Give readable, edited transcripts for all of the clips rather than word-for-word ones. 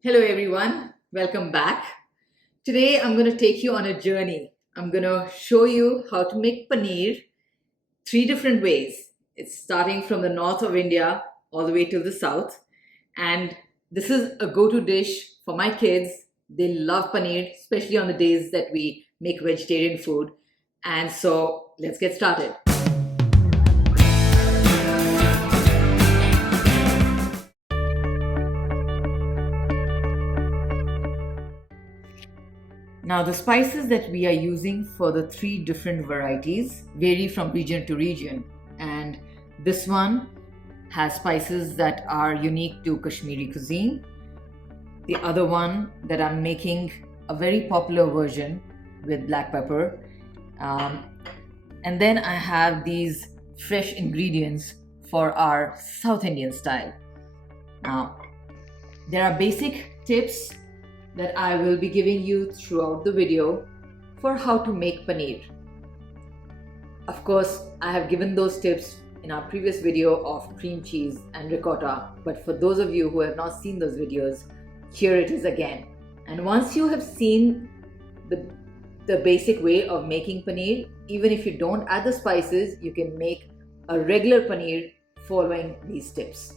Hello everyone, welcome back. Today I'm going to take you on a journey. I'm going to show you how to make paneer three different ways. It's starting from the north of India all the way to the south. And this is a go-to dish for my kids. They love paneer, especially on the days that we make vegetarian food. And so let's get started. Now, the spices that we are using for the three different varieties vary from region to region, and this one has spices that are unique to Kashmiri cuisine. The other one that I'm making a very popular version with black pepper. And then I have these fresh ingredients for our South Indian style. Now, there are basic tips that I will be giving you throughout the video for how to make paneer. Of course, I have given those tips in our previous video of cream cheese and ricotta, but for those of you who have not seen those videos, here it is again. And once you have seen the basic way of making paneer, even if you don't add the spices, you can make a regular paneer following these tips.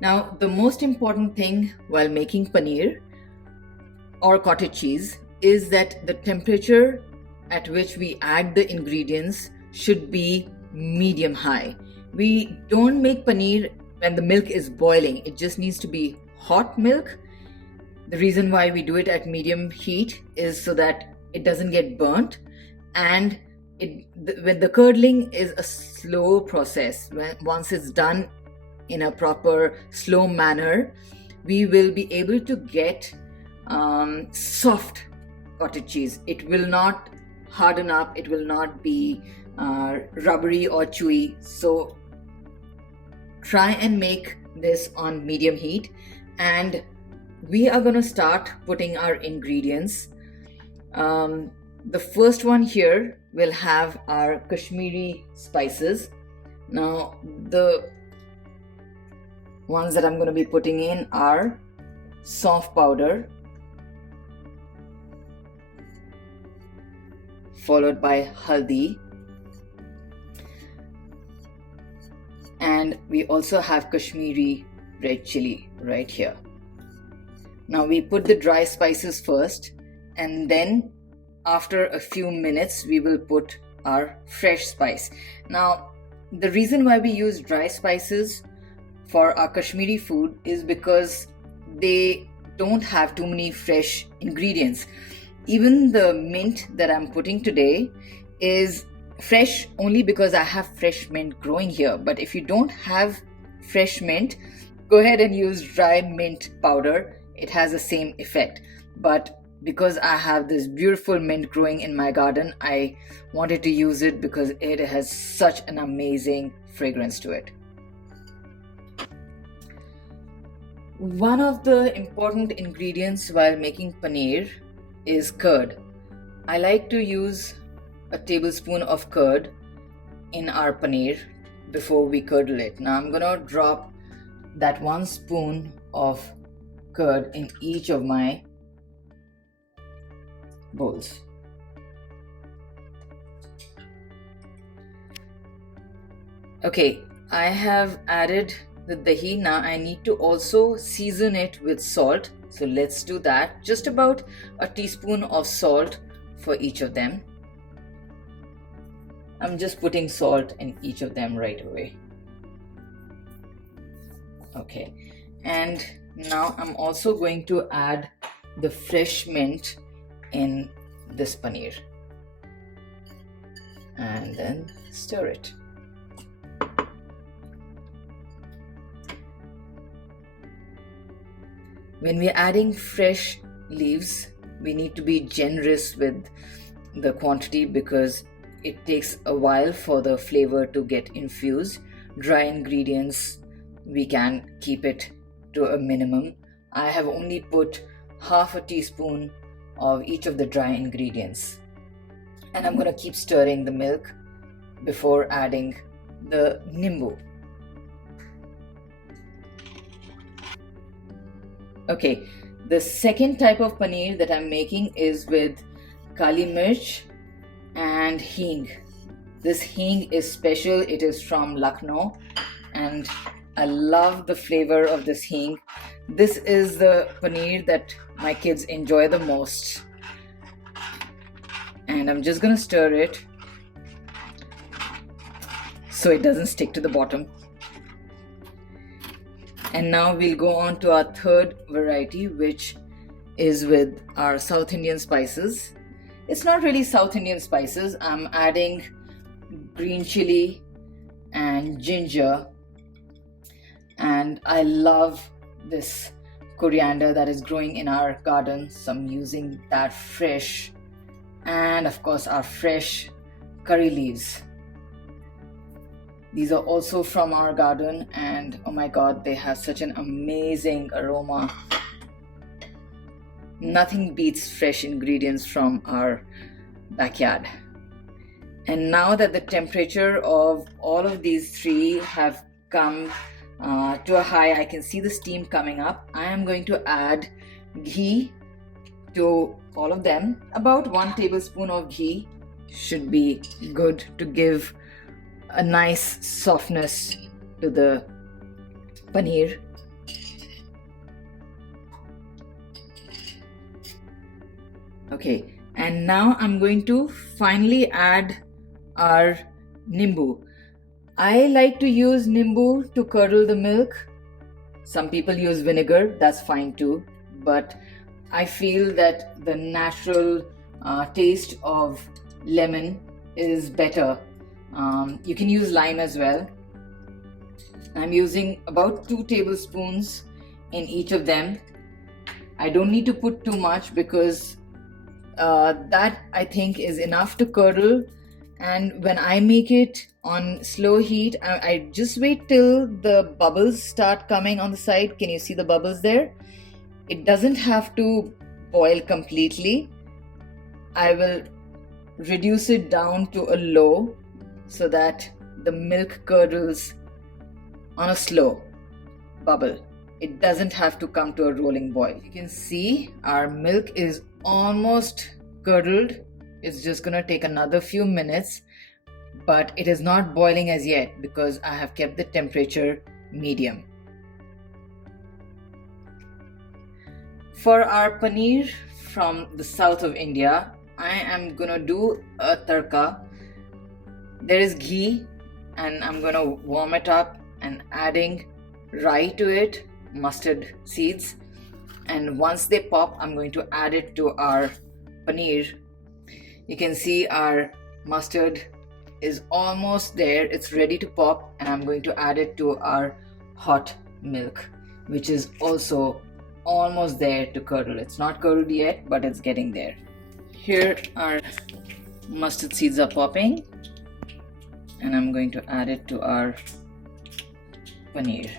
Now, the most important thing while making paneer or cottage cheese is that the temperature at which we add the ingredients should be medium high. We don't make paneer when the milk is boiling. It just needs to be hot milk. The reason why we do it at medium heat is so that it doesn't get burnt, and when the curdling is a slow process. Once it's done in a proper slow manner, we will be able to get soft cottage cheese. It will not harden up, it will not be rubbery or chewy. So try and make this on medium heat, and we are going to start putting our ingredients. The first one here will have our Kashmiri spices. Now, the ones that I'm going to be putting in are soft powder, followed by haldi, and we also have Kashmiri red chili right here. Now we put the dry spices first, and then after a few minutes we will put our fresh spice. Now, the reason why we use dry spices for our Kashmiri food is because they don't have too many fresh ingredients. Even the mint that I'm putting today is fresh only because I have fresh mint growing here. But if you don't have fresh mint, go ahead and use dry mint powder. It has the same effect. But because I have this beautiful mint growing in my garden, I wanted to use it because it has such an amazing fragrance to it. One of the important ingredients while making paneer is curd. I like to use a tablespoon of curd in our paneer before we curdle it. Now I'm gonna drop that 1 spoon of curd in each of my bowls. Okay, I have added the dahi. Now I need to also season it with salt. So let's do that. Just about a teaspoon of salt for each of them. I'm just putting salt in each of them right away. Okay, and now I'm also going to add the fresh mint in this paneer and then stir it. When we're adding fresh leaves, we need to be generous with the quantity because it takes a while for the flavor to get infused. Dry ingredients, we can keep it to a minimum. I have only put half a teaspoon of each of the dry ingredients. And I'm going to keep stirring the milk before adding the nimbu. Okay, the second type of paneer that I'm making is with kali mirch and hing. This hing is special. It is from Lucknow and I love the flavor of this hing. This is the paneer that my kids enjoy the most. And I'm just gonna stir it so it doesn't stick to the bottom. And now we'll go on to our third variety, which is with our South Indian spices. It's not really South Indian spices. I'm adding green chili and ginger, and I love this coriander that is growing in our garden, so I'm using that fresh, and of course our fresh curry leaves. These are also from our garden, and oh my god, they have such an amazing aroma. Nothing beats fresh ingredients from our backyard. And now that the temperature of all of these three have come to a high, I can see the steam coming up. I am going to add ghee to all of them. About 1 tablespoon of ghee should be good to give a nice softness to the paneer. Okay, and now I'm going to finally add our nimbu. I like to use nimbu to curdle the milk. Some people use vinegar, that's fine too, but I feel that the natural taste of lemon is better. You can use lime as well. I'm using about 2 tablespoons in each of them. I don't need to put too much because that I think is enough to curdle. And when I make it on slow heat, I just wait till the bubbles start coming on the side. Can you see the bubbles there? It doesn't have to boil completely. I will reduce it down to a low so that the milk curdles on a slow bubble. It doesn't have to come to a rolling boil. You can see our milk is almost curdled. It's just gonna take another few minutes, but it is not boiling as yet because I have kept the temperature medium. For our paneer from the south of India, I am gonna do a tadka. There is ghee and I'm gonna warm it up and adding rye to it, mustard seeds, and once they pop, I'm going to add it to our paneer. You can see our mustard is almost there. It's ready to pop, and I'm going to add it to our hot milk, which is also almost there to curdle. It's not curdled yet, but it's getting there. Here our mustard seeds are popping, and I'm going to add it to our paneer.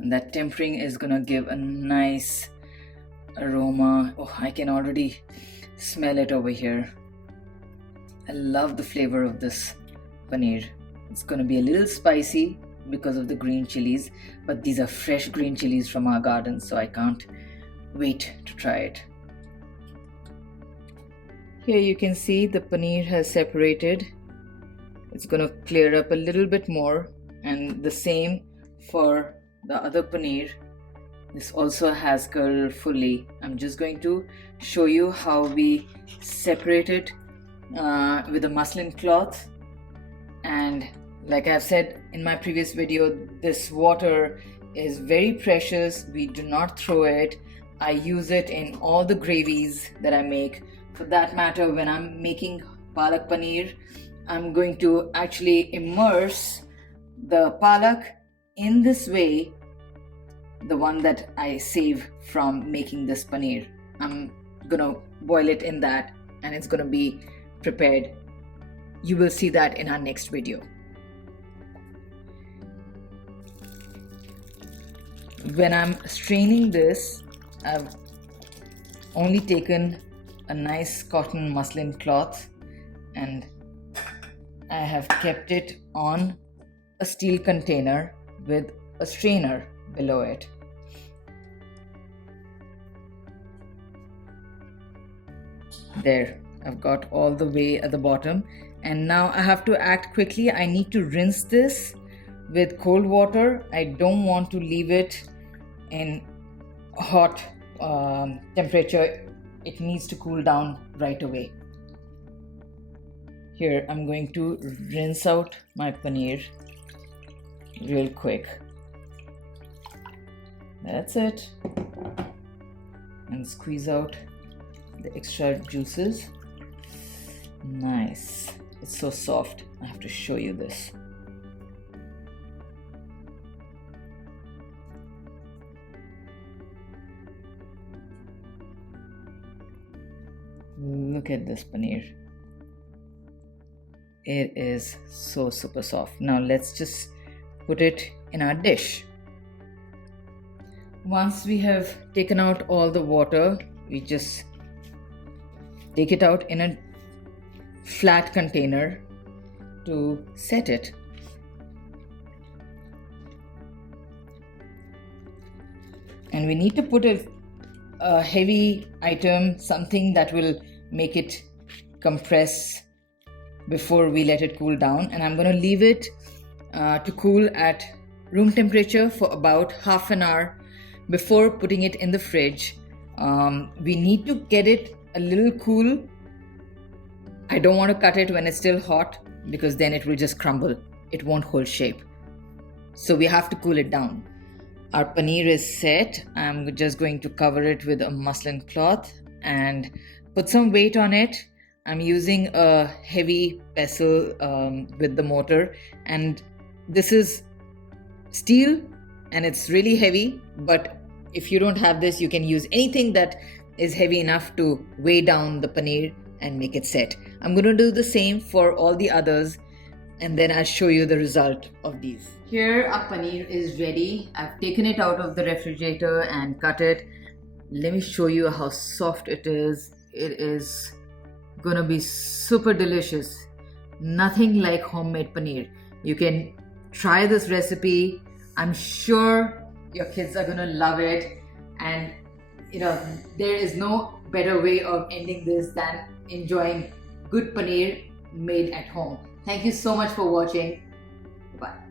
And that tempering is gonna give a nice aroma. Oh, I can already smell it over here. I love the flavor of this paneer. It's gonna be a little spicy because of the green chilies, but these are fresh green chilies from our garden, so I can't wait to try it. Here you can see the paneer has separated. It's gonna clear up a little bit more, and the same for the other paneer. This also has curdled fully. I'm just going to show you how we separate it with a muslin cloth. And like I've said in my previous video, this water is very precious. We do not throw it. I use it in all the gravies that I make. For that matter, when I'm making palak paneer, I'm going to actually immerse the palak in this way, the one that I save from making this paneer. I'm gonna boil it in that, and it's gonna be prepared. You will see that in our next video. When I'm straining this, I've only taken a nice cotton muslin cloth and I have kept it on a steel container with a strainer below it. There, I've got all the way at the bottom, and now I have to act quickly. I need to rinse this with cold water. I don't want to leave it in hot temperature. It needs to cool down right away. Here, I'm going to rinse out my paneer real quick. That's it. And squeeze out the extra juices. Nice. It's so soft. I have to show you this. Look at this paneer. It is so super soft. Now let's just put it in our dish. Once we have taken out all the water, we just take it out in a flat container to set it. And we need to put a heavy item, something that will make it compress before we let it cool down. And I'm going to leave it to cool at room temperature for about half an hour before putting it in the fridge. We need to get it a little cool. I don't want to cut it when it's still hot because then it will just crumble. It won't hold shape. So we have to cool it down. Our paneer is set. I'm just going to cover it with a muslin cloth and put some weight on it. I'm using a heavy pestle with the mortar, and this is steel and it's really heavy, but if you don't have this, you can use anything that is heavy enough to weigh down the paneer and make it set. I'm going to do the same for all the others, and then I'll show you the result of these. Here our paneer is ready. I've taken it out of the refrigerator and cut it. Let me show you how soft it is. It is gonna be super delicious. Nothing like homemade paneer. You can try this recipe. I'm sure your kids are gonna love it, and there is no better way of ending this than enjoying good paneer made at home. Thank you so much for watching. Bye.